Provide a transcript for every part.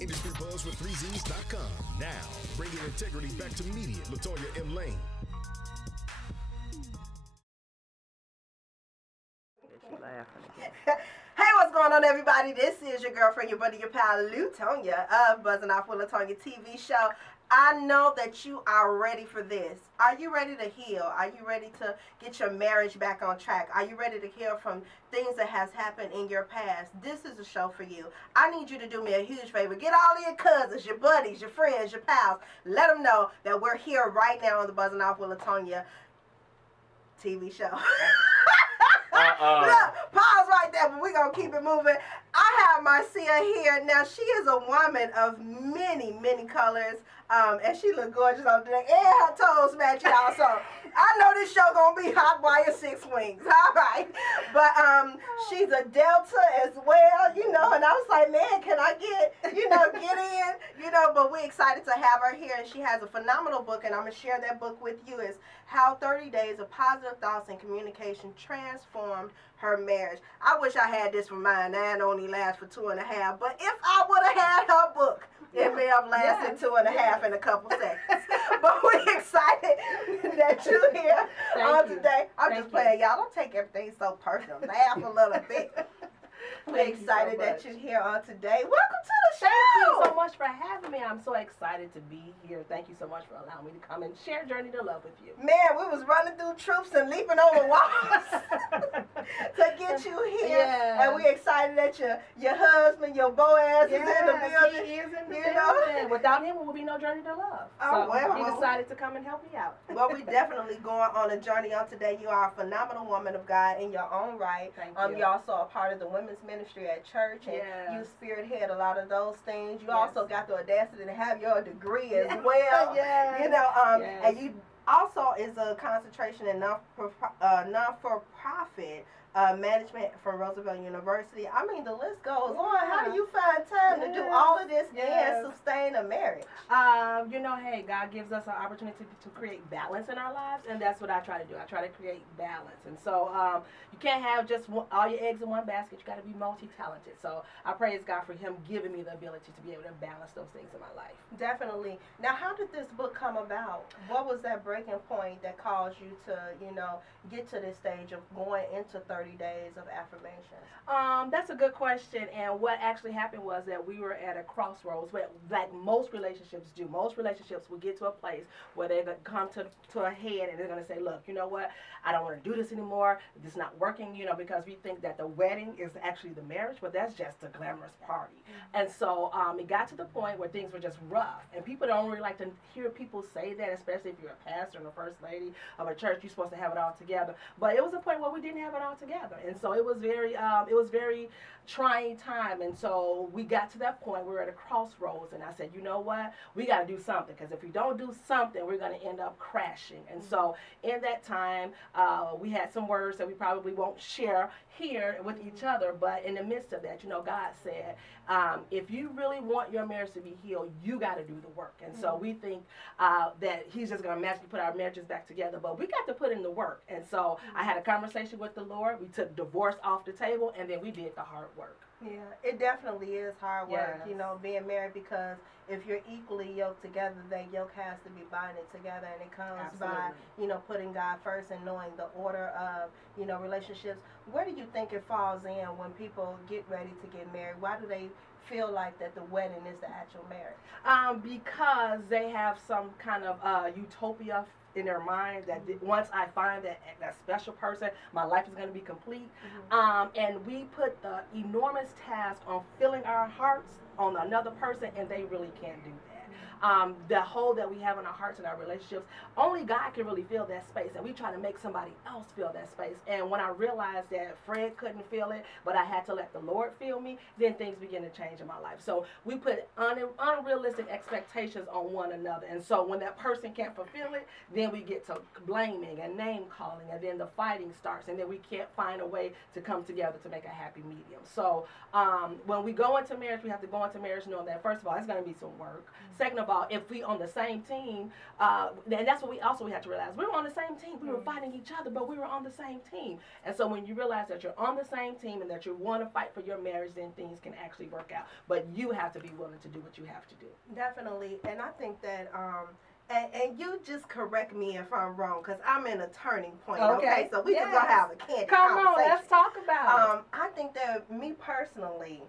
Industry Buzz with 3Zs.com. Now, bringing integrity back to media. Lutonya M. Lane. Hey, what's going on, everybody? This is your girlfriend, your buddy, your pal, Lutonya of BuzzZinOFF with Lutonya TV show. I know that you are ready for this. Are you ready to heal? Are you ready to get your marriage back on track? Are you ready to heal from things that has happened in your past? This is a show for you. I need you to do me a huge favor. Get all of your cousins, your buddies, your friends, your pals. Let them know that we're here right now on the BuzzZinOFF with Lutonya TV show. Look, pause right there, but we're going to keep it moving. I have Marcie here. Now, she is a woman of many, many colors, and she look gorgeous on today. And her toes match, y'all. So, I know this show going to be hot wire 6 wings. All right. But she's a Delta as well, you know, and I was like, man, can I get in, but we're excited to have her here, and she has a phenomenal book, and I'm going to share that book with you. It's How 30 Days of Positive Thoughts and Communication Transformed Her Marriage. I wish I had this for mine. That only lasts for 2.5, but if I would have had her book, it may have lasted 2.5 in a couple seconds. But we're excited that you're here today. I'm just playing, y'all. Don't take everything so personal. Laugh a little bit. We're excited that you're here on today. Welcome to the show. Thank you so much for having me. I'm so excited to be here. Thank you so much for allowing me to come and share Journey to Love with you. Man, we was running through troops and leaping over walls to get you here. Yeah. And we're excited that your husband, your Boaz, is in the building. He is in the building. Without him, there will be no Journey to Love. Oh, so he decided to come and help me out. Well, we definitely going on a journey on today. You are a phenomenal woman of God in your own right. Thank you. You're also a part of the women's ministry at church, and you spearhead a lot of those things. You also got the audacity to have your degree as well. And you also is a concentration in non-for-profit management from Roosevelt University. I mean, the list goes on. How do you find time to do all of this and sustain a marriage? Hey, God gives us an opportunity to create balance in our lives, and that's what I try to do. I try to create balance. And so you can't have just all your eggs in one basket. You got to be multi-talented. So I praise God for him giving me the ability to be able to balance those things in my life. Definitely. Now, how did this book come about? What was that breaking point that caused you to, get to this stage of going into 30 days of affirmations? That's a good question. And what actually happened was that we were at a crossroads, where, like most relationships do. Most relationships will get to a place where they're going to come to a head, and they're going to say, look, you know what? I don't want to do this anymore. This is not working, because we think that the wedding is actually the marriage, but that's just a glamorous party. Mm-hmm. And so it got to the point where things were just rough. And people don't really like to hear people say that, especially if you're a pastor and a first lady of a church. You're supposed to have it all together. But it was a point where we didn't have it all together. And so it was very trying time. And so we got to that point. We were at a crossroads. And I said, you know what? We got to do something. Because if we don't do something, we're going to end up crashing. And so in that time, we had some words that we probably won't share here with each other. But in the midst of that, God said, if you really want your marriage to be healed, you got to do the work. And so we think that he's just going to magically put our marriages back together. But we got to put in the work. And so I had a conversation with the Lord. We took divorce off the table, and then we did the hard work. Yeah, it definitely is hard work, being married, because if you're equally yoked together, that yoke has to be binded together, and it comes by, putting God first and knowing the order of, relationships. Where do you think it falls in when people get ready to get married? Why do they feel like that the wedding is the actual marriage? Because they have some kind of utopia in their mind that once I find that special person, my life is going to be complete. Mm-hmm. And we put the enormous task on filling our hearts on another person, and they really can't do that. The hole that we have in our hearts and our relationships, only God can really fill that space, and we try to make somebody else fill that space. And when I realized that Fred couldn't fill it, but I had to let the Lord fill me, then things began to change in my life. So we put unrealistic expectations on one another, and so when that person can't fulfill it, then we get to blaming and name calling, and then the fighting starts, and then we can't find a way to come together to make a happy medium. So when we go into marriage, we have to go into marriage knowing that, first of all, it's going to be some work. Second of all, if we on the same team, and that's what we have to realize. We were on the same team. We were fighting each other, but we were on the same team. And so when you realize that you're on the same team and that you want to fight for your marriage, then things can actually work out. But you have to be willing to do what you have to do. Definitely. And I think that and you just correct me if I'm wrong, because I'm in a turning point. Okay, so we just gonna have a candid conversation. On, let's talk about it. I think that me personally,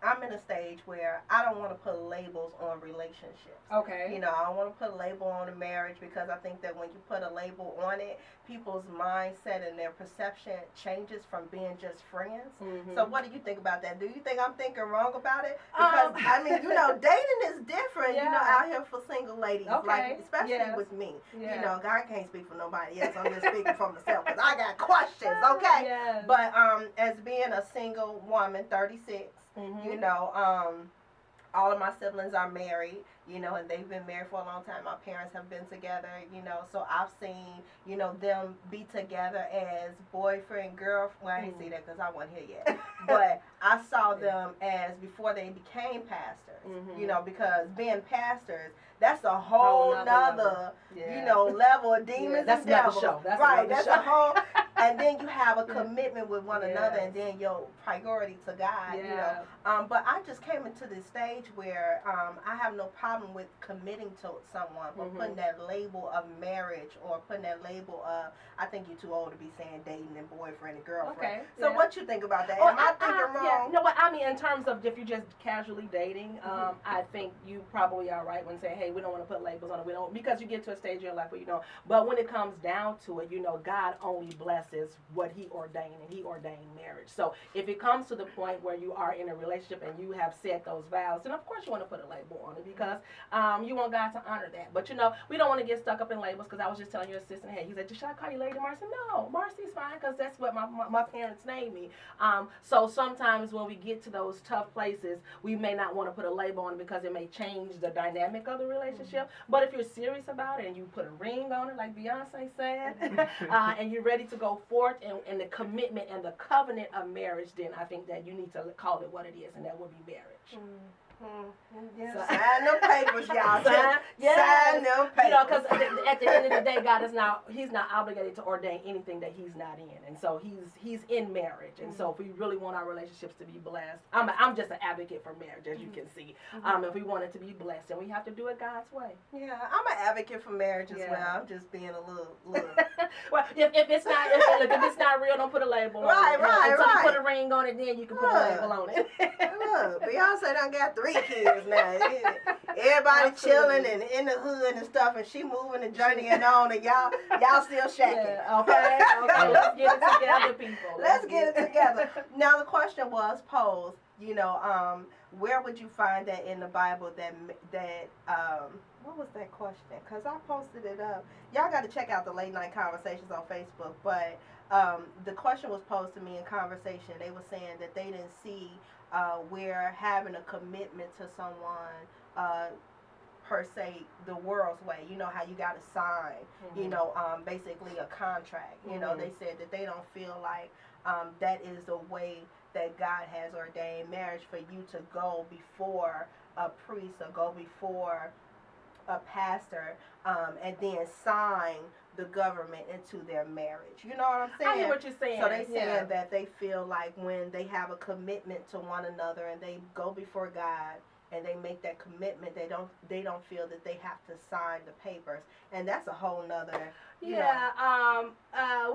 I'm in a stage where I don't want to put labels on relationships. Okay. You know, I don't want to put a label on a marriage, because I think that when you put a label on it, people's mindset and their perception changes from being just friends. Mm-hmm. So what do you think about that? Do you think I'm thinking wrong about it? Because, I mean, you know, dating is different, you know, out here for single ladies, like, especially with me. You know, I can't speak for nobody else. I'm just speaking for myself, because I got questions, okay? Yes. But as being a single woman, 36, you know, all of my siblings are married, you know, and they've been married for a long time. My parents have been together, you know, so I've seen, you know, them be together as boyfriend, girlfriend. Well, I didn't see that because I wasn't here yet. But I saw them as before they became pastors, you know, because being pastors, that's a whole nother, you know, level of demons that's and devils. Show. That's right, that's show. a whole, and then you have a commitment with one another, and then your priority to God, you know. But I just came into this stage where I have no problem with committing to someone, but putting that label of marriage or putting that label of, I think you're too old to be saying dating and boyfriend and girlfriend. Okay. So what you think about that? Am I thinking wrong? Yeah. No, what I mean, in terms of if you're just casually dating, I think you probably are right when saying, hey, we don't want to put labels on it. We don't, because you get to a stage in your life where you know. But when it comes down to it, you know, God only blesses what He ordained, and He ordained marriage. So if it comes to the point where you are in a relationship and you have said those vows, then of course you want to put a label on it, because you want God to honor that. But you know, we don't want to get stuck up in labels, because I was just telling your assistant, hey, he said, should I call you Lady Marcie? No, Marcie's fine, because that's what my parents named me. So sometimes when we get to those tough places, we may not want to put a label on it, because it may change the dynamic of the relationship. But if you're serious about it and you put a ring on it, like Beyonce said, and you're ready to go forth in the commitment and the covenant of marriage, then I think that you need to call it what it is, and that would be marriage. Sign them papers, y'all. Sign them papers. You know, because at the end of the day, God is He's not obligated to ordain anything that He's not in, and so He's in marriage, and so if we really want our relationships to be blessed, I'm just an advocate for marriage, as you can see. If we want it to be blessed, then we have to do it God's way. Yeah, I'm an advocate for marriage as well. I'm just being a little. Well, if it's not real, don't put a label on it. Until you put a ring on it, then you can put a label on it. Look, Beyonce done got 3 kids now. Everybody chilling and in the hood and stuff, and she moving and journeying on, and y'all still shacking. Yeah, okay, let's get it together, people. Let's get it together. Now the question was posed, you know, where would you find that in the Bible that what was that question? Because I posted it up. Y'all got to check out the Late Night Conversations on Facebook, but the question was posed to me in conversation. They were saying that they didn't see where having a commitment to someone per se the world's way. You know how you got to sign, you know, basically a contract. You know, they said that they don't feel like that is the way that God has ordained marriage, for you to go before a priest or go before a pastor and then sign the government into their marriage. You know what I'm saying? I hear what you're saying. So they saying that they feel like when they have a commitment to one another and they go before God and they make that commitment, they don't feel that they have to sign the papers, and that's a whole nother. We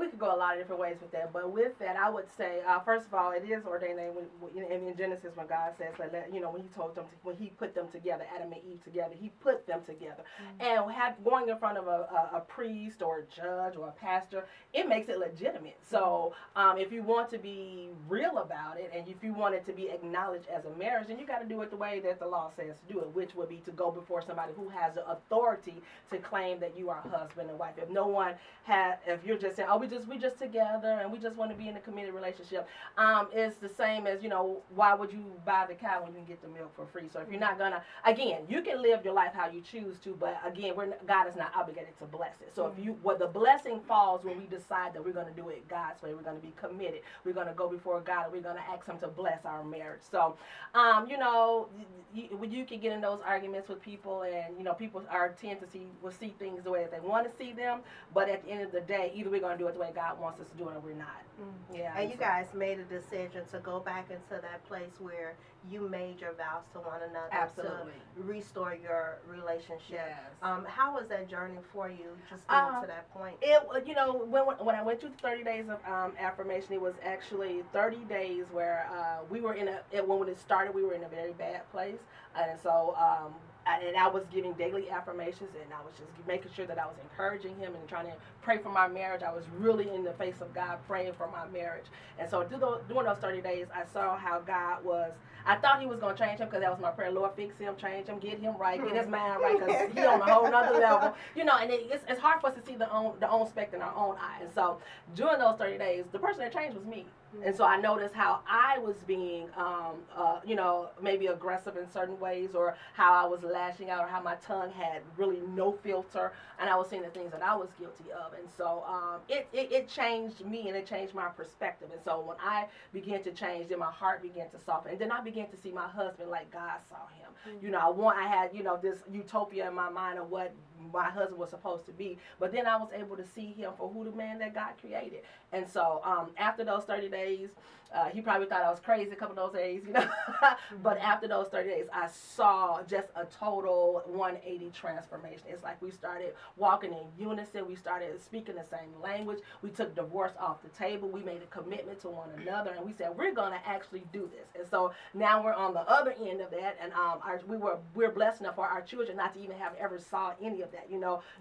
could go a lot of different ways with that, but with that, I would say, first of all, it is ordained in Genesis when God says that, you know, when He put them together, Adam and Eve together, He put them together, and going in front of a priest or a judge or a pastor, it makes it legitimate. So if you want to be real about it, and if you want it to be acknowledged as a marriage, then you got to do it the way that the law says to do it, which would be to go before somebody who has the authority to claim that you are husband and wife. If no one if you're just saying, oh, we just together and we just want to be in a committed relationship, it's the same as, you know, why would you buy the cow when you can get the milk for free? So if you're not gonna, again, you can live your life how you choose to, but again, God is not obligated to bless it. So if the blessing falls when we decide that we're gonna do it God's way, we're gonna be committed, we're gonna go before God, and we're gonna ask Him to bless our marriage. So, you know, you can get in those arguments with people, and people tend to see things the way that they want to see them. But at the end of the day, either we're going to do it the way God wants us to do it, or we're not. Yeah. And you guys made a decision to go back into that place where you made your vows to one another. Absolutely. To restore your relationship. Yes. How was that journey for you, just getting to that point? When I went through the 30 days of affirmation, it was actually 30 days where we were when it started, we were in a very bad place. And so and I was giving daily affirmations, and I was just making sure that I was encouraging him and trying to pray for my marriage. I was really in the face of God praying for my marriage. And so during those 30 days, I saw how God was. I thought he was going to change him, because that was my prayer. Lord, fix him, change him, get him right, get his mind right, because he's on a whole nother level. And it's hard for us to see the own speck in our own eye. And so during those 30 days, the person that changed was me. And so I noticed how I was being, maybe aggressive in certain ways, or how I was lashing out, or how my tongue had really no filter, and I was seeing the things that I was guilty of. And so it changed me, and it changed my perspective. And so when I began to change, then my heart began to soften, and then I began to see my husband like God saw him. I had this utopia in my mind of what my husband was supposed to be, but then I was able to see him for who the man that God created. And so after those 30 days, he probably thought I was crazy a couple of those days, but after those 30 days, I saw just a total 180 transformation. It's like we started walking in unison. We started speaking the same language. We took divorce off the table. We made a commitment to one another, and we said, we're going to actually do this. And so now we're on the other end of that, and we're blessed enough for our children not to even have ever saw any of that.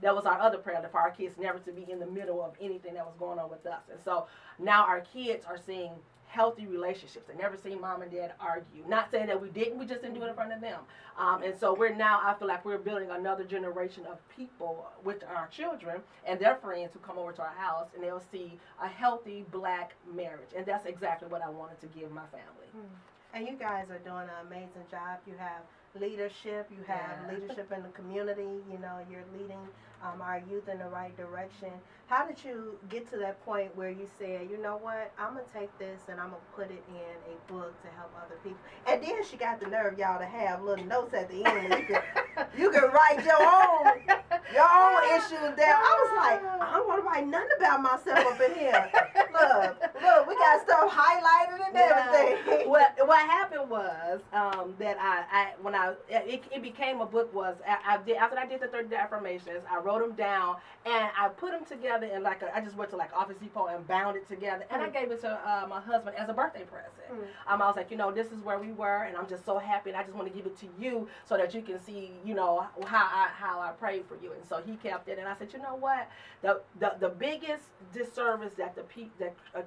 That was our other prayer, for our kids never to be in the middle of anything that was going on with us. And so now our kids are seeing healthy relationships. They never seen mom and dad argue. Not saying that we didn't, we just didn't do it in front of them. And so I feel like we're building another generation of people with our children and their friends who come over to our house, and they'll see a healthy black marriage. And that's exactly what I wanted to give my family. And you guys are doing an amazing job. You have leadership. You have leadership in the community. You're leading our youth in the right direction. How did you get to that point where you said, you know what, I'm going to take this and I'm going to put it in a book to help other people? And then she got the nerve, y'all, to have little notes at the end. You can write your own issues down. I was like, I don't want to write nothing about myself up in here. Look, we got stuff highlighted and everything. What happened was that it became a book was after I did the 30-day affirmations, I wrote them down and I put them together in I just went to Office Depot and bound it together, and I gave it to my husband as a birthday present. I was like, this is where we were, and I'm just so happy, and I just want to give it to you so that you can see, how I prayed for you. And so he kept it, and I said, you know what, the biggest disservice that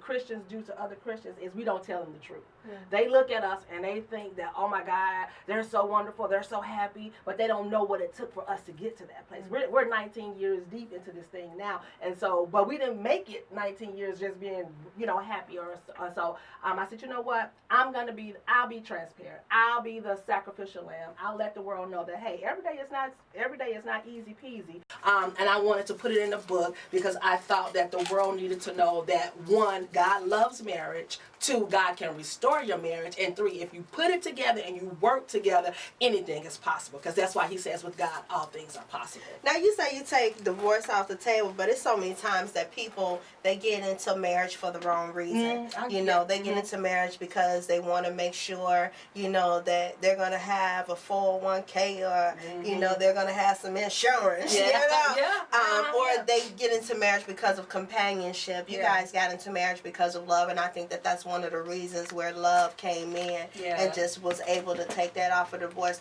Christians do to other Christians is we don't tell them the truth. They look at us and they think that, oh my God, they're so wonderful, they're so happy, but they don't know what it took for us to get to that place. We're 19 years deep into this thing now, and so, but we didn't make it 19 years just being, happy or so. I said, you know what, I'll be transparent. I'll be the sacrificial lamb. I'll let the world know that, hey, every day is not easy peasy. And I wanted to put it in a book because I thought that the world needed to know that, 1, God loves marriage. 2, God can restore your marriage. And 3, if you put it together and you work together, anything is possible. Because that's why he says with God, all things are possible. Now, you say you take divorce off the table, but it's so many times that people, they get into marriage for the wrong reason. They get into marriage because they want to make sure, that they're going to have a 401k or, they're going to have some insurance, or they get into marriage because of companionship. You guys got into marriage because of love, and I think that that's one of the reasons where love came in and just was able to take that off of divorce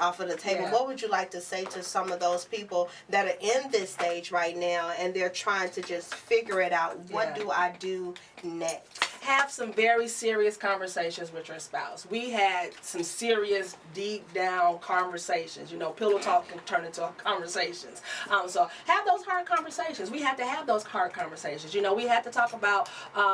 off of the table. What would you like to say to some of those people that are in this stage right now and they're trying to just figure it out? What do I do next? Have some very serious conversations with your spouse. We had some serious, deep down conversations. Pillow talk can turn into conversations. So have those hard conversations. We had to have those hard conversations. We had to talk about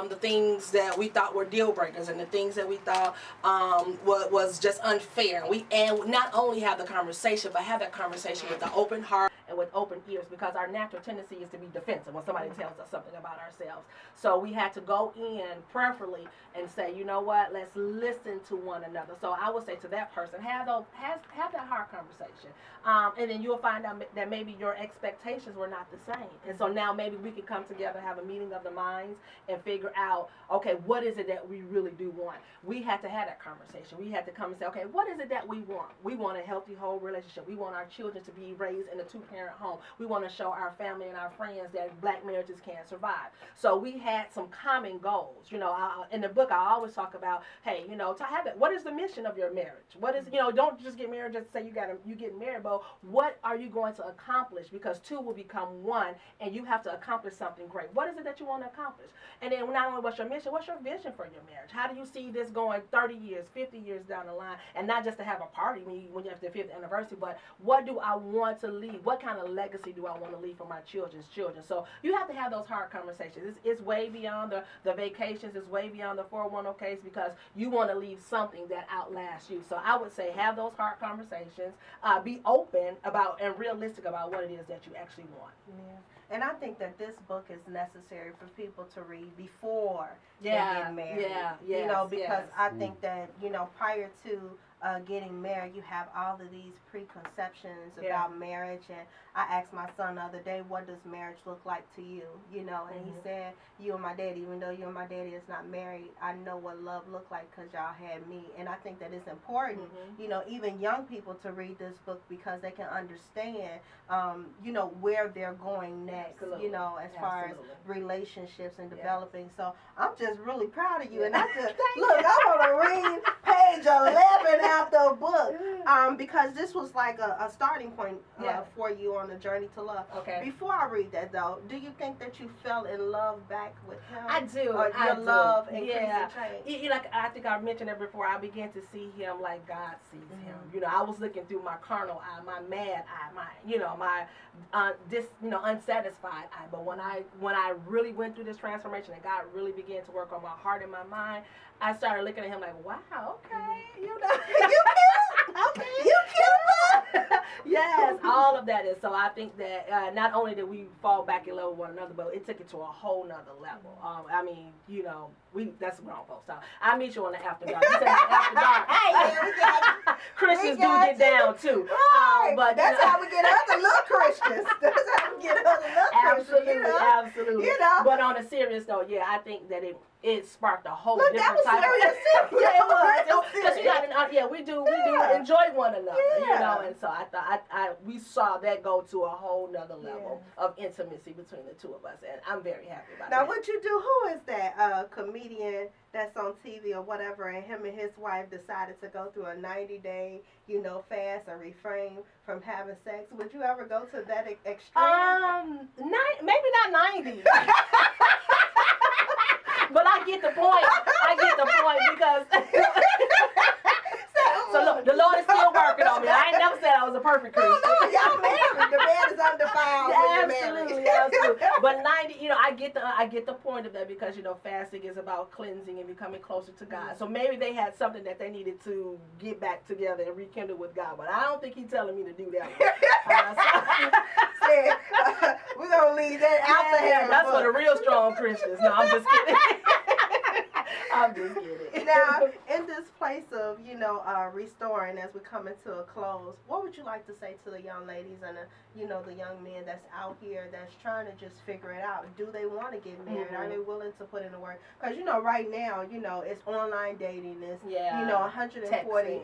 the things that we thought were deal breakers and the things that we thought was just unfair. And not only have the conversation, but have that conversation with an open heart and with open ears, because our natural tendency is to be defensive when somebody tells us something about ourselves. So we had to go in prayerfully and say, you know what, let's listen to one another. So I would say to that person, have that hard conversation. And then you'll find out that maybe your expectations were not the same. And so now maybe we can come together, have a meeting of the minds, and figure out, okay, what is it that we really do want? We had to have that conversation. We had to come and say, okay, what is it that we want? We want a healthy, whole relationship. We want our children to be raised in a two-parent home. We want to show our family and our friends that black marriages can't survive. So we had some common goals. You know, in the book, I always talk about, hey, you know, to have it. What is the mission of your marriage? What is, you know, don't just get married just to say you get married, but what are you going to accomplish? Because two will become one, and you have to accomplish something great. What is it that you want to accomplish? And then not only what's your mission, what's your vision for your marriage? How do you see this going 30 years, 50 years down the line? And not just to have a party when you have the 5th anniversary, but what do I want to leave? What kind of legacy do I want to leave for my children's children? So you have to have those hard conversations. It's way beyond the vacations. It's way beyond the 401ks, because you want to leave something that outlasts you. So I would say have those hard conversations. Be open about and realistic about what it is that you actually want. Yeah. And I think that this book is necessary for people to read before they get married. Yeah, yes, you know, because yes. I think that, you know, prior to getting married, you have all of these preconceptions about marriage. And I asked my son the other day, what does marriage look like to you? You know, and he said, you and my daddy, even though you and my daddy is not married, I know what love looked like because y'all had me. And I think that it's important, you know, even young people to read this book, because they can understand, you know, where they're going next, you know, as far as relationships and developing. So I'm just really proud of you. And I just, look, I want to read page 11 out the book, because this was like a starting point for you on the journey to love. Okay. Before I read that, though, do you think that you fell in love back with him? I do. Or your love increased and changed? Like I think I mentioned it before. I began to see him like God sees him. You know, I was looking through my carnal eye, my mad eye, my unsatisfied eye. But when I really went through this transformation and God really began to work on my heart and my mind, I started looking at him like, wow, okay, you know, you cute, okay, you cute. Yes, all of that is. So I think that not only did we fall back in love with one another, but it took it to a whole nother level. I mean, you know, that's grown folks. So I'll meet you on the after dark. You said after dark. Hey, Christians do get down too. Right. But that's how we get other little Christians. That's how we get other little Christians. Absolutely, absolutely. You know. But on a serious note, yeah, I think that it sparked a whole Look, different that was type serious of yeah, it was. Because you serious. got we do enjoy one another, you know, and so I thought we saw that go to a whole nother level of intimacy between the two of us, and I'm very happy about that. Now, what you do? Who is that comedian that's on TV or whatever? And him and his wife decided to go through a 90-day, you know, fast and refrain from having sex. Would you ever go to that extreme? Maybe not 90. But I get the point. Because so look, the Lord is still working on me. I ain't never said I was a perfect Christian. No, y'all married. The man is undefiled. Absolutely. But 90, you know, I get the point of that, because you know, fasting is about cleansing and becoming closer to God. So maybe they had something that they needed to get back together and rekindle with God. But I don't think he's telling me to do that. We're gonna leave that out there. That's for the real strong Christians. No, I'm just kidding. I'm just kidding. Now, in this place of, you know, restoring as we come into a close, what would you like to say to the young ladies and, you know, the young men that's out here that's trying to just figure it out? Do they want to get married? Are they willing to put in the work? Because, you know, right now, you know, it's online dating. It's, you know, 140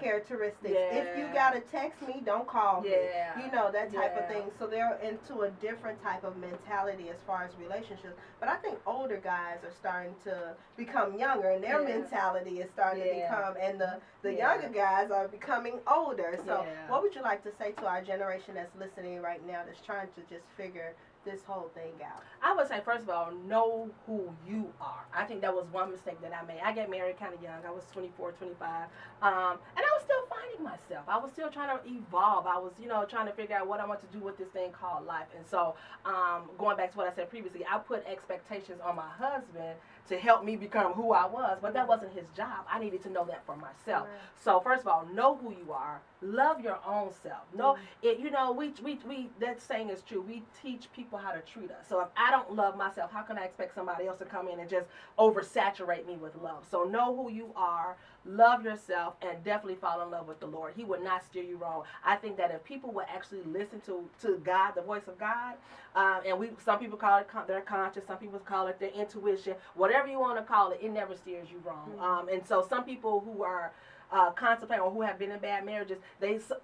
characteristics. If you got to text me, don't call me. You know, that type of thing. So they're into a different type of mentality as far as relationships. But I think older guys are starting to become younger, and their mentality is starting to become, and the younger guys are becoming older. So what would you like to say to our generation that's listening right now, that's trying to just figure this whole thing out? I would say, first of all, know who you are. I think that was one mistake that I made. I got married kind of young. I was 24, 25. And I was still finding myself. I was still trying to evolve. I was, trying to figure out what I want to do with this thing called life. And so, going back to what I said previously, I put expectations on my husband to help me become who I was, but that wasn't his job. I needed to know that for myself. Right. So first of all, know who you are. Love your own self. Know it. We that saying is true. We teach people how to treat us. So if I don't love myself, how can I expect somebody else to come in and just oversaturate me with love? So know who you are. Love yourself, and definitely fall in love with the Lord. He would not steer you wrong. I think that if people would actually listen to God, the voice of God, and some people call it their conscience, some people call it their intuition, whatever you want to call it, it never steers you wrong. And so some people who are contemplating or who have been in bad marriages,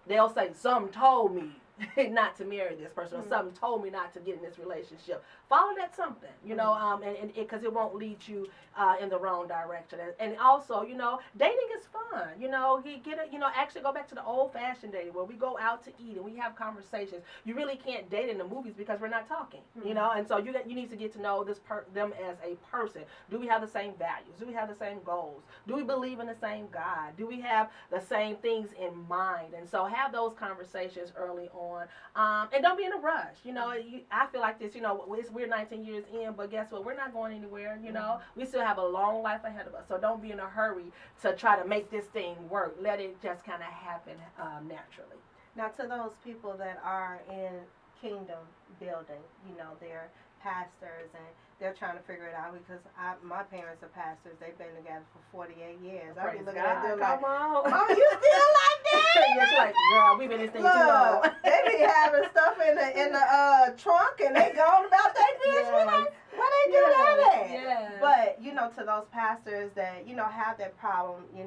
they'll say, "Some told me not to marry this person," or "Something told me not to get in this relationship." Follow that something, and because it won't lead you in the wrong direction. And also, dating is fun. Actually go back to the old-fashioned dating where we go out to eat and we have conversations. You really can't date in the movies because we're not talking, and so you need to get to know them as a person. Do we have the same values? Do we have the same goals? Do we believe in the same God? Do we have the same things in mind? And so have those conversations early on, and don't be in a rush. I feel like this. We're 19 years in, but guess what? We're not going anywhere. We still have a long life ahead of us. So don't be in a hurry to try to make this thing work. Let it just kind of happen naturally. Now, to those people that are in kingdom building, they're pastors and they're trying to figure it out, because my parents are pastors. They've been together for 48 years. I be looking at them like, Mom, you still like that? Yes, like, girl, we've been in this thing too long. They be having stuff in the trunk and they going about their business. Yes. Like, where they do that at? Yes. But, to those pastors that, have that problem, in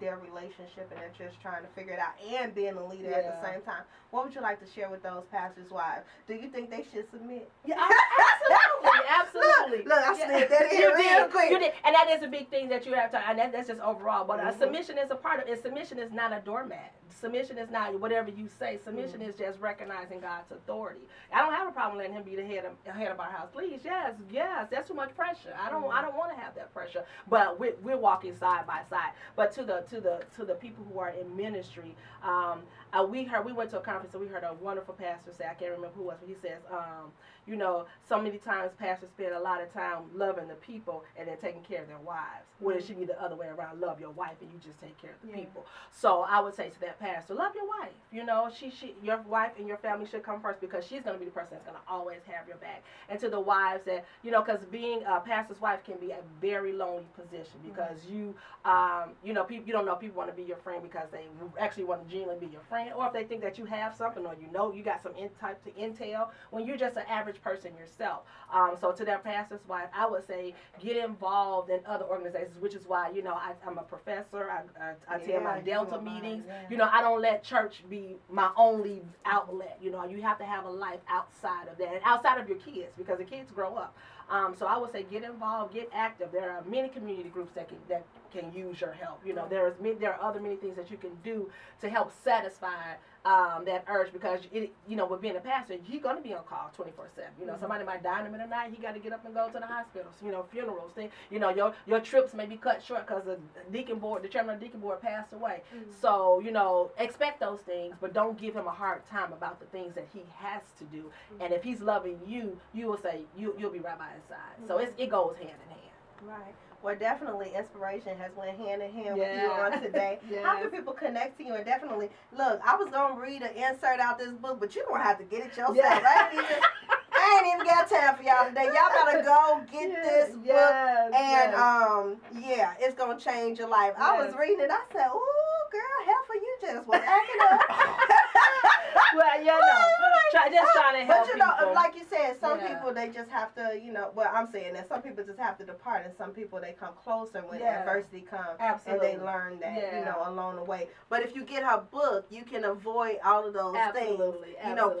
their relationship and they're just trying to figure it out and being a leader at the same time, what would you like to share with those pastors' wives? Do you think they should submit? Yeah, absolutely. Look, I slid that in real quick. You did. And that is a big thing that you have to, and that's just overall. But submission is a part of it. Submission is not a doormat. Submission is not whatever you say. Submission is just recognizing God's authority. I don't have a problem letting him be the head of our house. Please, yes, that's too much pressure. I don't want to have that pressure. But we're walking side by side. But to the people who are in ministry, we went to a conference and we heard a wonderful pastor say, I can't remember who it was, but he says, so many times pastors spend a lot of time loving the people and then taking care of their wives. When it should be the other way around. Love your wife and you just take care of the people. So I would say to that pastor, love your wife. Your wife and your family should come first, because she's going to be the person that's going to always have your back. And to the wives that, because being a pastor's wife can be a very lonely position, because you don't know, people want to be your friend because they actually want to genuinely be your friend, or if they think that you have something, or you got some type to intel when you're just an average person yourself. So to that pastor's wife, I would say get involved in other organizations, which is why I'm a professor. I attend my Delta meetings. I don't let church be my only outlet. You have to have a life outside of that and outside of your kids, because the kids grow up. So I would say get involved, get active. There are many community groups that can use your help. There are other many things that you can do to help satisfy that urge, because with being a pastor, you're going to be on call 24/7. Somebody might die in the middle of the night. He got to get up and go to the hospitals. Funerals. Your trips may be cut short because the chairman of the deacon board passed away. So expect those things, but don't give him a hard time about the things that he has to do. And if he's loving you, you will say you'll be right by his side. So it goes hand in hand. Right. Well, definitely, inspiration has went hand in hand with you on today. How can people connect to you? And definitely, look, I was going to read an insert out this book, but you're going to have to get it yourself. I ain't even got time for y'all today. Y'all gotta go get this book. And, it's going to change your life. I was reading it. I said, ooh, girl, heifer, you just was acting up. Just trying to help people. Like you said, some people, they just have to, I'm saying that some people just have to depart, and some people, they come closer when adversity comes. Absolutely. And they learn that, along the way. But if you get her book, you can avoid all of those things,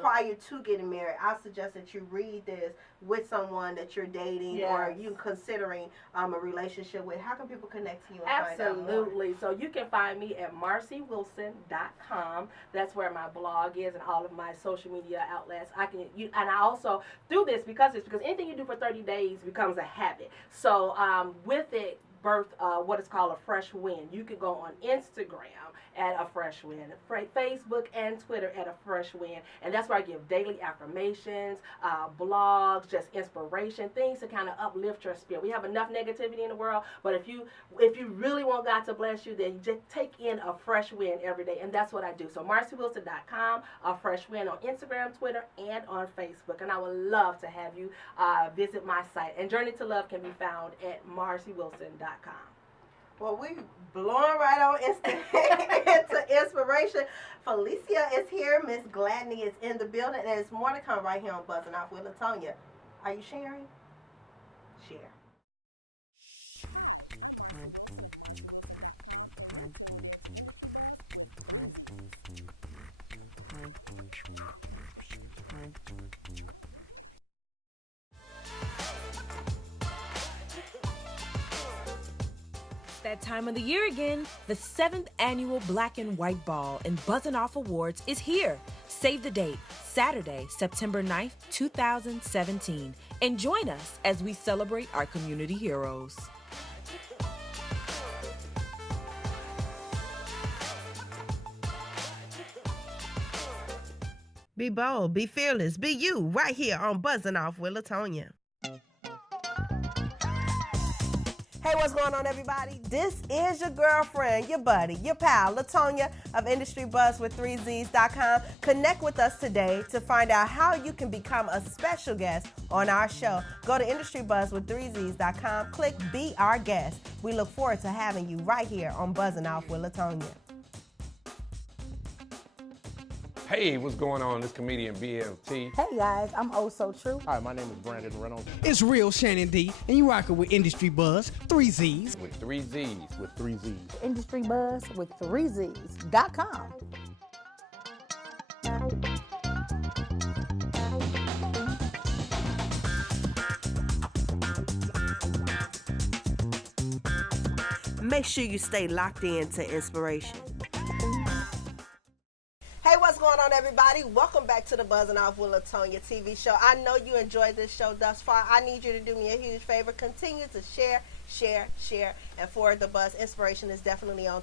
prior to getting married. I suggest that you read this with someone that you're dating or you considering a relationship with. How can people connect to you and find out more? So you can find me at marciewilson.com. That's where my blog is, and all of my social media outlets. And I also do this because anything you do for 30 days becomes a habit. So with it, birth what is called a fresh win. You can go on Instagram at a fresh win, Facebook and Twitter at a fresh win, and that's where I give daily affirmations, blogs, just inspiration, things to kind of uplift your spirit. We have enough negativity in the world, but if you really want God to bless you, then just take in a fresh win every day, and that's what I do. So marciewilson.com, a fresh win on Instagram, Twitter, and on Facebook, and I would love to have you visit my site. And Journey to Love can be found at marciewilson.com. Well, we blowing right on into inspiration. Felicia is here. Miss Gladney is in the building. And there's more to come right here on Buzzing Off with Lutonya. Are you sharing? Share. That time of the year again. The 7th annual Black and White Ball and Buzzin' Off Awards is here. Save the date, Saturday, September 9th, 2017. And join us as we celebrate our community heroes. Be bold, be fearless, be you right here on Buzzing Off with Lutonya. Hey, what's going on, everybody? This is your girlfriend, your buddy, your pal, Lutonya of Industry Buzz with 3Zs.com. Connect with us today to find out how you can become a special guest on our show. Go to Industry Buzz with 3Zs.com, click Be Our Guest. We look forward to having you right here on Buzzing Off with Lutonya. Hey, what's going on? This comedian BLT. Hey guys, I'm Oh So True. Hi, my name is Brandon Reynolds. It's real Shannon D, and you rockin' with Industry Buzz, 3Zs. With 3Zs. With 3Zs. Industry Buzz with 3Zs.com. Make sure you stay locked in to inspiration. Hey, what's going on, everybody? Welcome back to the Buzzing Off with Lutonya TV show. I know you enjoyed this show thus far. I need you to do me a huge favor. Continue to share, and forward the buzz. Inspiration is definitely on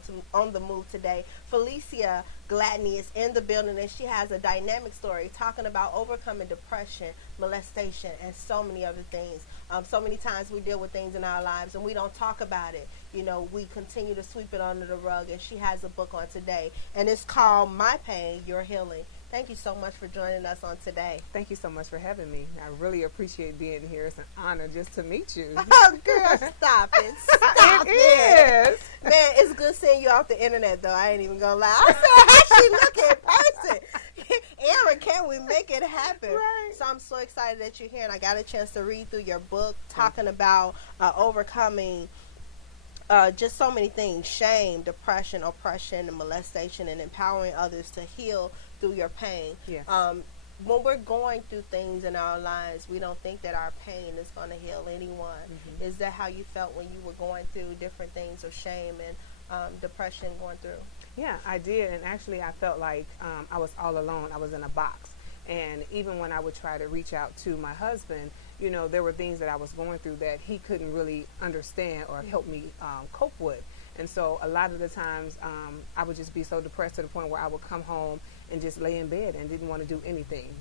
the move today. Felicia Gladney is in the building, and she has a dynamic story talking about overcoming depression, molestation, and so many other things. So many times we deal with things in our lives and we don't talk about it. You know, we continue to sweep it under the rug, and she has a book on today, and it's called My Pain, Your Healing. Thank you so much for joining us on today. Thank you so much for having me. I really appreciate being here. It's an honor just to meet you. Oh, girl, stop it. Stop it. It is. Man, it's good seeing you off the internet, though. I ain't even going to lie. I said, how she look in person? Aaron, can we make it happen? Right. So I'm so excited that you're here, and I got a chance to read through your book talking about overcoming just so many things: shame, depression, oppression, and molestation, and empowering others to heal through your pain. Yes. When we're going through things in our lives, we don't think that our pain is going to heal anyone. Mm-hmm. Is that how you felt when you were going through different things of shame and depression going through? Yeah, I did. And actually, I felt like I was all alone. I was in a box. And even when I would try to reach out to my husband, you know, there were things that I was going through that he couldn't really understand or help me cope with. And so a lot of the times I would just be so depressed to the point where I would come home and just lay in bed and didn't want to do anything.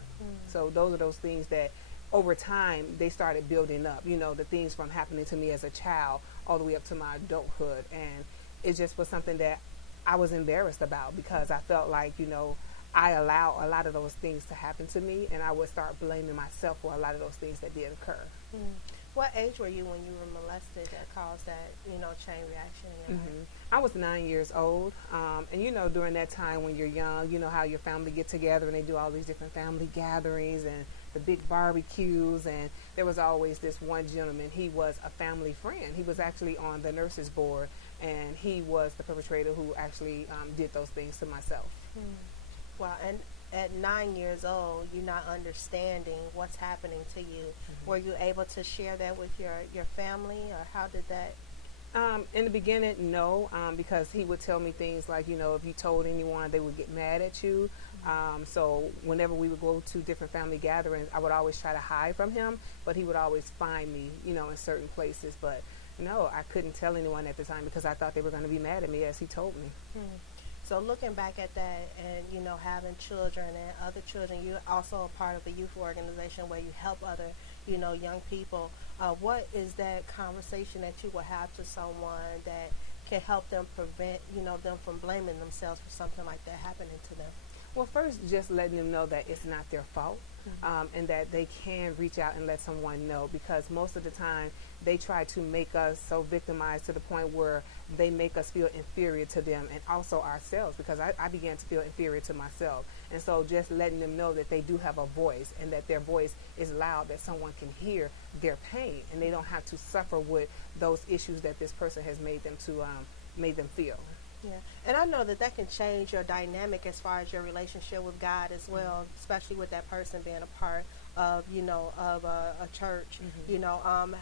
So those are those things that over time they started building up, you know, the things from happening to me as a child all the way up to my adulthood. And it just was something that I was embarrassed about, because I felt like, you know, I allow a lot of those things to happen to me, and I would start blaming myself for a lot of those things that did occur. What age were you when you were molested that caused that, you know, chain reaction in your life? I was 9 years old, and you know, during that time when you're young, you know how your family get together and they do all these different family gatherings and the big barbecues, and there was always this one gentleman. He was a family friend. He was actually on the nurses board, and he was the perpetrator who actually did those things to myself. Wow, and at 9 years old, you're not understanding what's happening to you. Were you able to share that with your family, or how did that? In the beginning, no, because he would tell me things like, you know, if you told anyone, they would get mad at you. So whenever we would go to different family gatherings, I would always try to hide from him, but he would always find me, you know, in certain places. But no, I couldn't tell anyone at the time because I thought they were going to be mad at me, as he told me. So looking back at that and, you know, having children and other children, you're also a part of a youth organization where you help other, you know, young people. What is that conversation that you will have to someone that can help them prevent, you know, them from blaming themselves for something like that happening to them? Well, first, just letting them know that it's not their fault, and that they can reach out and let someone know, because most of the time they try to make us so victimized to the point where they make us feel inferior to them and also ourselves, because I began to feel inferior to myself. And so just letting them know that they do have a voice and that their voice is loud, that someone can hear their pain and they don't have to suffer with those issues that this person has made them feel. Yeah, and I know that that can change your dynamic as far as your relationship with God as well, especially with that person being a part of, you know, of a church. You know,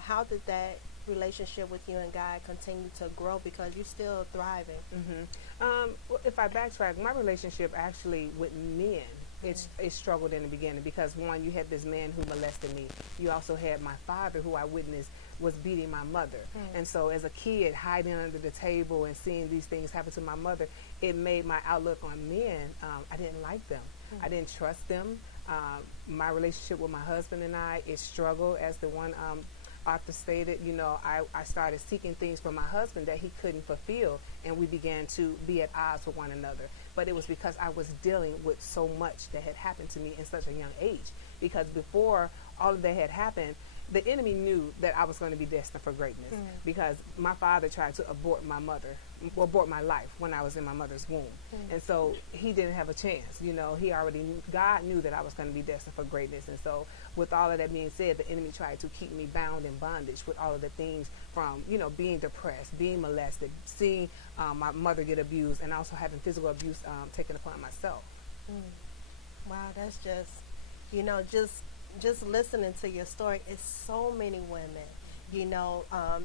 how did that relationship with you and God continue to grow, because you're still thriving? Well, if I backtrack, my relationship actually with men, it struggled in the beginning, because one, you had this man who molested me. You also had my father, who I witnessed was beating my mother. And so as a kid, hiding under the table and seeing these things happen to my mother, it made my outlook on men, I didn't like them. I didn't trust them. My relationship with my husband and I, it struggled, as the one author stated. You know, I started seeking things from my husband that he couldn't fulfill, and we began to be at odds with one another. But it was because I was dealing with so much that had happened to me in such a young age. Because before all of that had happened, the enemy knew that I was going to be destined for greatness, because my father tried to abort my life when I was in my mother's womb. And so he didn't have a chance. You know, God knew that I was going to be destined for greatness. And so with all of that being said, the enemy tried to keep me bound in bondage with all of the things from, you know, being depressed, being molested, seeing my mother get abused, and also having physical abuse taken upon myself. Wow, that's just, you know, just listening to your story, it's so many women, you know,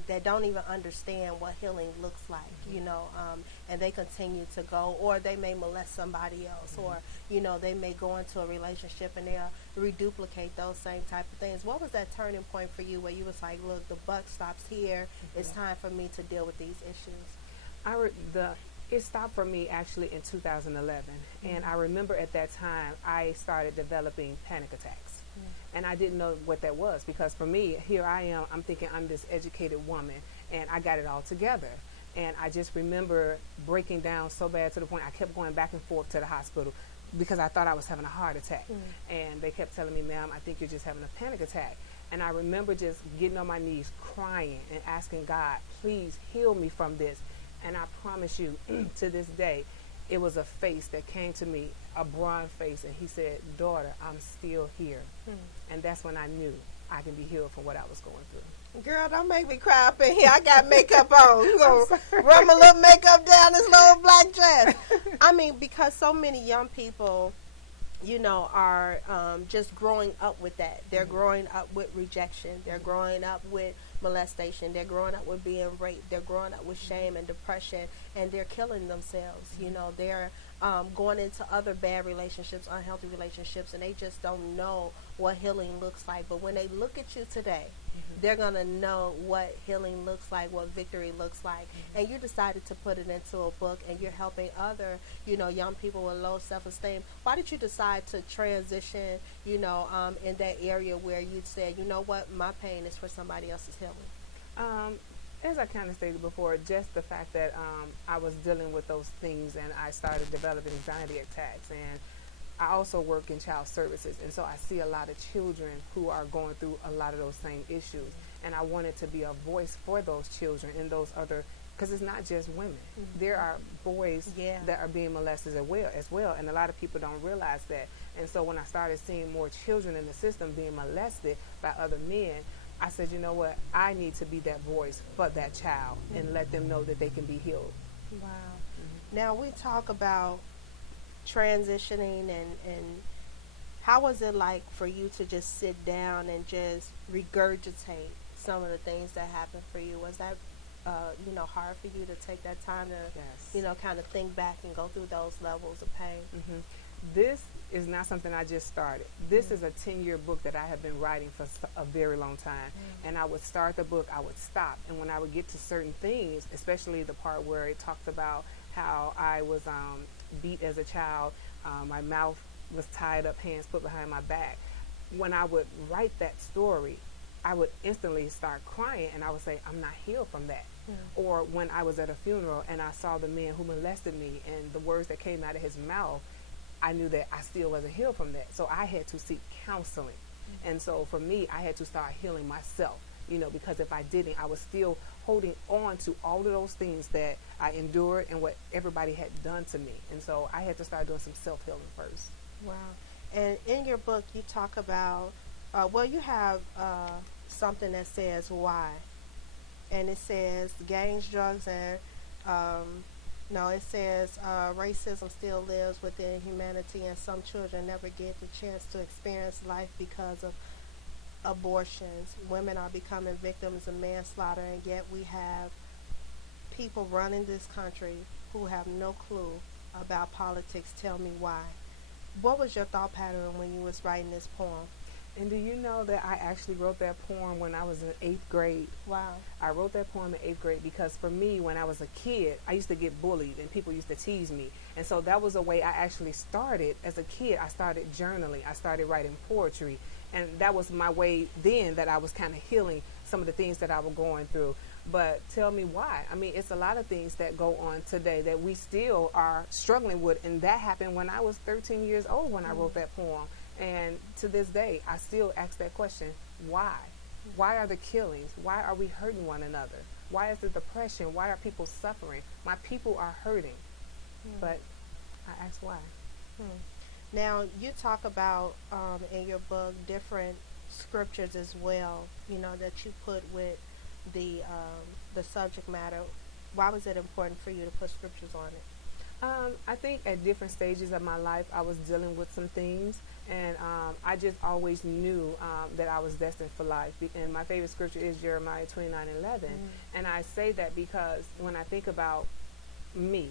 that don't even understand what healing looks like, you know, and they continue to go, or they may molest somebody else, or, you know, they may go into a relationship and they'll reduplicate those same type of things. What was that turning point for you where you was like, look, the buck stops here, it's time for me to deal with these issues? It stopped for me actually in 2011, and I remember at that time I started developing panic attacks. And I didn't know what that was, because for me, here I am, I'm thinking I'm this educated woman and I got it all together. And I just remember breaking down so bad to the point I kept going back and forth to the hospital because I thought I was having a heart attack. And they kept telling me, ma'am, I think you're just having a panic attack. And I remember just getting on my knees, crying and asking God, please heal me from this. And I promise you, to this day, it was a face that came to me, a bronze face, and he said, daughter, I'm still here. And that's when I knew I can be healed from what I was going through. Girl, don't make me cry up in here. I got makeup on. You gonna rub my little makeup down this little black dress. I mean, because so many young people, you know, are just growing up with that. They're growing up with rejection. They're growing up with molestation. They're growing up with being raped. They're growing up with shame and depression, and they're killing themselves. You know, they're going into other bad relationships, unhealthy relationships, and they just don't know what healing looks like. But when they look at you today, they're going to know what healing looks like, what victory looks like. And you decided to put it into a book, and you're helping other, you know, young people with low self-esteem. Why did you decide to transition, you know, in that area where you said, you know what, my pain is for somebody else's healing? As I kind of stated before, just the fact that I was dealing with those things, and I started developing anxiety attacks, and I also work in child services, and so I see a lot of children who are going through a lot of those same issues, and I wanted to be a voice for those children and those other, because it's not just women. There are boys that are being molested as well, and a lot of people don't realize that. And so when I started seeing more children in the system being molested by other men, I said, you know what, I need to be that voice for that child and let them know that they can be healed. Wow. Now we talk about transitioning, and how was it like for you to just sit down and just regurgitate some of the things that happened for you? Was that you know, hard for you to take that time to you know, kind of think back and go through those levels of pain? this is not something I just started. This is a 10-year book that I have been writing for a very long time. And I would start the book, I would stop. And when I would get to certain things, especially the part where it talks about how I was beat as a child, my mouth was tied up, hands put behind my back. When I would write that story, I would instantly start crying and I would say, I'm not healed from that. Or when I was at a funeral and I saw the man who molested me and the words that came out of his mouth, I knew that I still wasn't healed from that. So I had to seek counseling. And so for me, I had to start healing myself, you know, because if I didn't, I was still holding on to all of those things that I endured and what everybody had done to me. And so I had to start doing some self-healing first. Wow. And in your book, you talk about, you have something that says why. And it says gangs, drugs, and, it says racism still lives within humanity, and some children never get the chance to experience life because of abortions. Women are becoming victims of manslaughter, and yet we have people running this country who have no clue about politics. Tell me why. What was your thought pattern when you was writing this poem? And do you know that I actually wrote that poem when I was in 8th grade? Wow. I wrote that poem in 8th grade because for me, when I was a kid, I used to get bullied and people used to tease me. And so that was a way I actually started. As a kid, I started journaling. I started writing poetry. And that was my way then that I was kind of healing some of the things that I was going through. But tell me why. I mean, it's a lot of things that go on today that we still are struggling with. And that happened when I was 13 years old when I wrote that poem. And to this day, I still ask that question, why? Why are the killings? Why are we hurting one another? Why is the depression? Why are people suffering? My people are hurting. But I ask why. Now, you talk about in your book different scriptures as well, you know, that you put with the subject matter. Why was it important for you to put scriptures on it? I think at different stages of my life, I was dealing with some things. And I just always knew that I was destined for life. And my favorite scripture is Jeremiah 29:11. And I say that because when I think about me,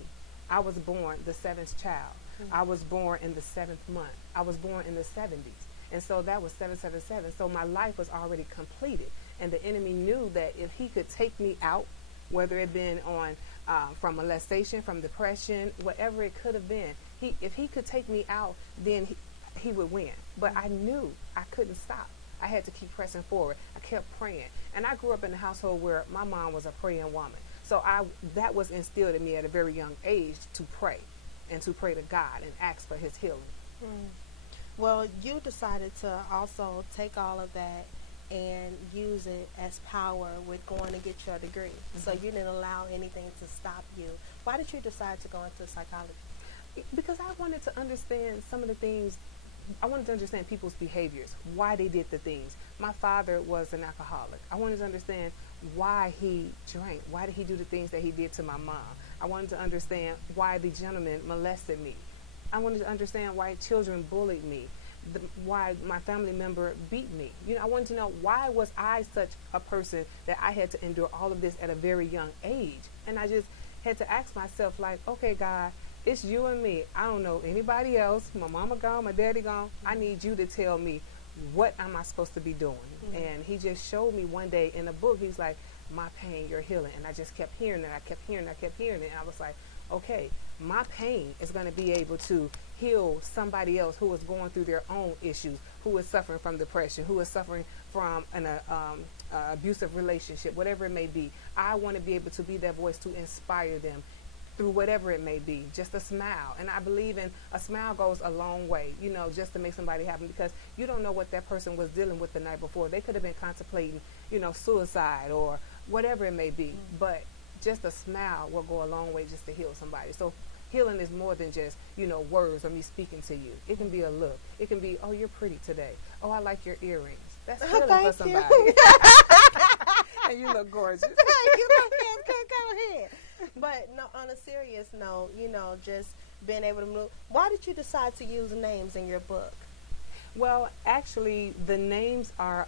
I was born the 7th child. I was born in the 7th month. I was born in the 70s. And so that was 777. So my life was already completed. And the enemy knew that if he could take me out, whether it been on from molestation, from depression, whatever it could have been, if he could take me out, then he would win. But I knew I couldn't stop. I had to keep pressing forward. I kept praying. And I grew up in a household where my mom was a praying woman. So that was instilled in me at a very young age to pray and to pray to God and ask for his healing. Well, you decided to also take all of that and use it as power with going to get your degree. So you didn't allow anything to stop you. Why did you decide to go into psychology? Because I wanted to understand some of the things. I wanted to understand people's behaviors, why they did the things. My father was an alcoholic. I wanted to understand why he drank. Why did he do the things that he did to my mom? I wanted to understand why the gentleman molested me. I wanted to understand why children bullied me, why my family member beat me. You know, I wanted to know why was I such a person that I had to endure all of this at a very young age. And I just had to ask myself, like, okay, God, it's you and me. I don't know anybody else. My mama gone, my daddy gone. I need you to tell me, what am I supposed to be doing? And he just showed me one day in a book. He's like, my pain, your healing. And I just kept hearing it. I kept hearing it. And I was like, okay, my pain is going to be able to heal somebody else who is going through their own issues, who is suffering from depression, who is suffering from an abusive relationship, whatever it may be. I want to be able to be that voice to inspire them through whatever it may be, just a smile. And I believe in a smile goes a long way, you know, just to make somebody happy, because you don't know what that person was dealing with the night before. They could have been contemplating, you know, suicide or whatever it may be. But just a smile will go a long way just to heal somebody. So healing is more than just, you know, words or me speaking to you. It can be a look. It can be, oh, you're pretty today. Oh, I like your earrings. That's healing for somebody. And you look gorgeous. You look good. Go ahead. But no, on a serious note, you know, just being able to move. Why did you decide to use names in your book? Well, actually, the names are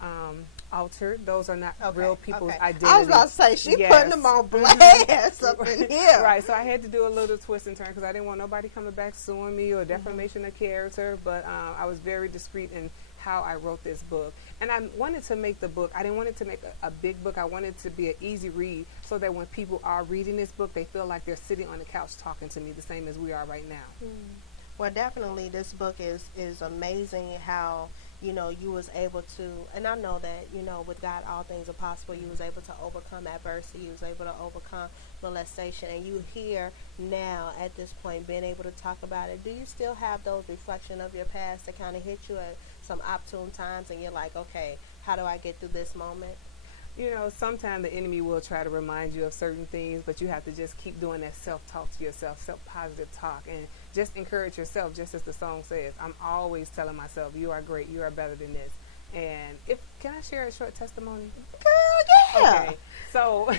altered. Those are not Okay, real people's okay. identities. I was about to say, she Yes. putting them on blast up in here. Right, so I had to do a little twist and turn because I didn't want nobody coming back suing me or defamation of character, but I was very discreet in how I wrote this book. And I wanted to make the book, I didn't want it to make a big book. I wanted it to be an easy read so that when people are reading this book, they feel like they're sitting on the couch talking to me the same as we are right now. Well, definitely this book is amazing how, you know, you was able to, and I know that, you know, with God all things are possible. You was able to overcome adversity. You was able to overcome molestation, and you here now at this point being able to talk about it. Do you still have those reflections of your past that kind of hit you at some opportune times and you're like, okay, how do I get through this moment? You know, sometimes the enemy will try to remind you of certain things, but you have to just keep doing that self-talk to yourself, self-positive talk, and just encourage yourself, just as the song says. I'm always telling myself, you are great, you are better than this. And can I share a short testimony? Girl, yeah. Okay, so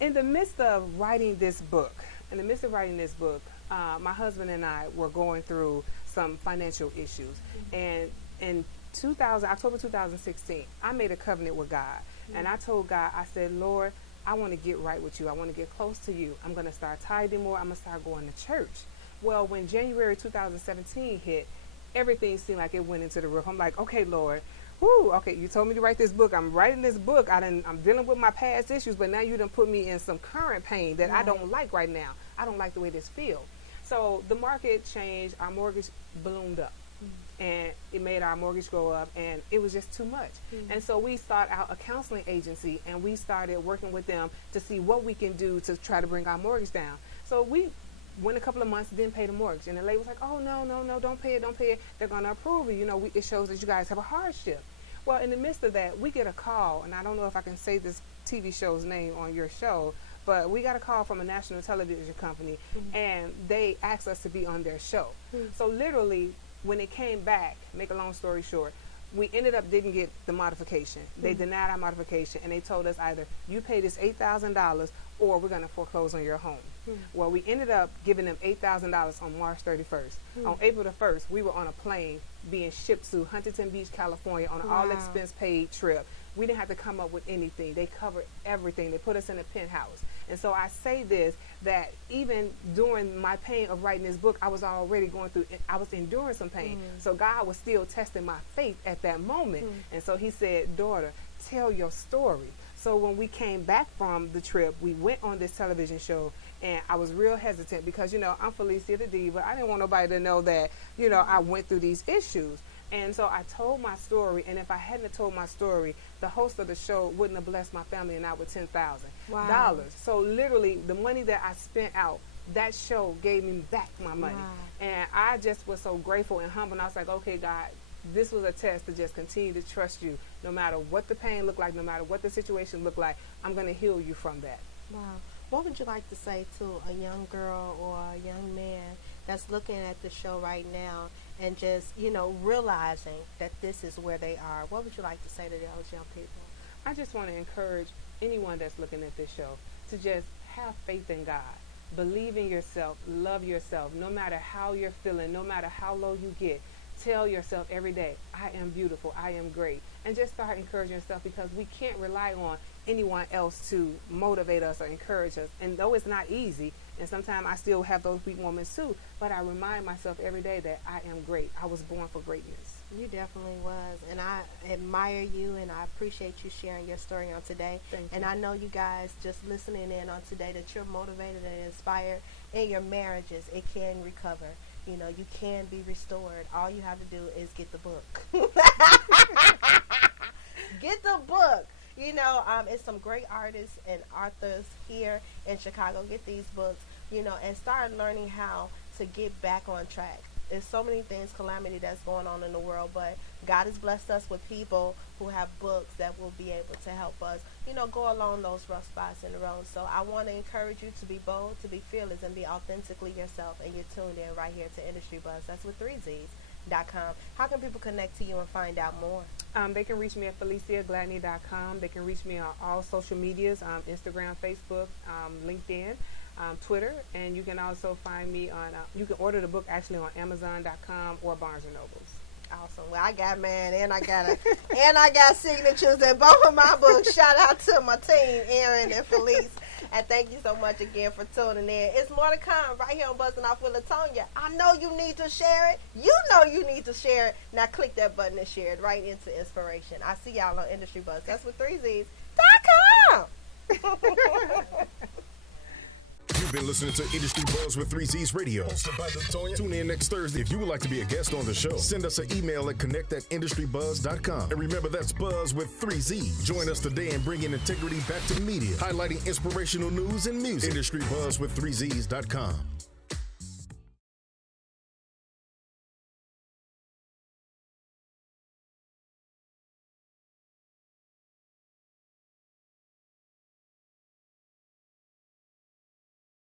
in the midst of writing this book, my husband and I were going through some financial issues. And in October 2016, I made a covenant with God. And I told God, I said, Lord, I want to get right with you. I want to get close to you. I'm going to start tithing more. I'm going to start going to church. Well, when January 2017 hit, everything seemed like it went into the roof. I'm like, okay, Lord, okay, you told me to write this book. I'm writing this book. I'm dealing with my past issues, but now you done put me in some current pain that I don't like right now. I don't like the way this feels. So the market changed. Our mortgage ballooned up. And it made our mortgage go up, and it was just too much. And so we started out a counseling agency, and we started working with them to see what we can do to try to bring our mortgage down. So we went a couple of months, didn't pay the mortgage, and the lady was like, oh, no, don't pay it. They're going to approve it. You know, it shows that you guys have a hardship. Well, in the midst of that, we get a call, and I don't know if I can say this TV show's name on your show, but we got a call from a national television company, and they asked us to be on their show. So literally, when it came back, make a long story short, we ended up didn't get the modification. They denied our modification, and they told us either you pay this $8,000 or we're going to foreclose on your home. Well, we ended up giving them $8,000 on March 31st. On April the 1st, we were on a plane being shipped to Huntington Beach, California on an all-expense paid trip. We didn't have to come up with anything. They covered everything. They put us in a penthouse. And so I say this, that even during my pain of writing this book, I was already going through, I was enduring some pain. So God was still testing my faith at that moment. And so he said, daughter, tell your story. So when we came back from the trip, we went on this television show, and I was real hesitant because, you know, I'm Felisia the Diva. I didn't want nobody to know that, you know, I went through these issues. And so I told my story, and if I hadn't told my story, the host of the show wouldn't have blessed my family and I with $10,000. So literally, the money that I spent out, that show gave me back my money. And I just was so grateful and humble. And I was like, okay, God, this was a test to just continue to trust you. No matter what the pain looked like, no matter what the situation looked like, I'm going to heal you from that. Wow. What would you like to say to a young girl or a young man that's looking at the show right now and just, you know, realizing that this is where they are? What would you like to say to those young people? I just want to encourage anyone that's looking at this show to just have faith in God. Believe in yourself. Love yourself. No matter how you're feeling, no matter how low you get, tell yourself every day, I am beautiful. I am great. And just start encouraging yourself, because we can't rely on anyone else to motivate us or encourage us. And though it's not easy, and sometimes I still have those weak moments too, but I remind myself every day that I am great. I was born for greatness. You definitely was, and I admire you, and I appreciate you sharing your story on today. Thank you. And I know you guys just listening in on today that you're motivated and inspired in your marriages. It can recover. You know, you can be restored. All you have to do is get the book. Get the book. You know, it's some great artists and authors here in Chicago. Get these books, you know, and start learning how to get back on track. There's so many things, calamity that's going on in the world, but God has blessed us with people who have books that will be able to help us, you know, go along those rough spots in the road. So I want to encourage you to be bold, to be fearless, and be authentically yourself. And you're tuned in right here to Industry Buzz. That's with 3Zs.com. How can people connect to you and find out more? They can reach me at FeliciaGladney.com. They can reach me on all social medias, Instagram, Facebook, LinkedIn, Twitter, and you can also find me on, you can order the book actually on Amazon.com or Barnes & Nobles. Awesome. Well, I got mine, and I got signatures in both of my books. Shout out to my team, Aaron and Felicia. And thank you so much again for tuning in. It's more to come right here on Buzzing Off with Lutonya. I know you need to share it. You know you need to share it. Now click that button and share it right into inspiration. I see y'all on Industry Buzz. That's with 3Zs.com. You've been listening to Industry Buzz with 3Z's Radio. Hosted by Lutonya. Tune in next Thursday. If you would like to be a guest on the show, send us an email at connect@industrybuzz.com. And remember, that's Buzz with 3Z. Join us today and bring in integrity back to media, highlighting inspirational news and music. Industry Buzz with 3Z's.com.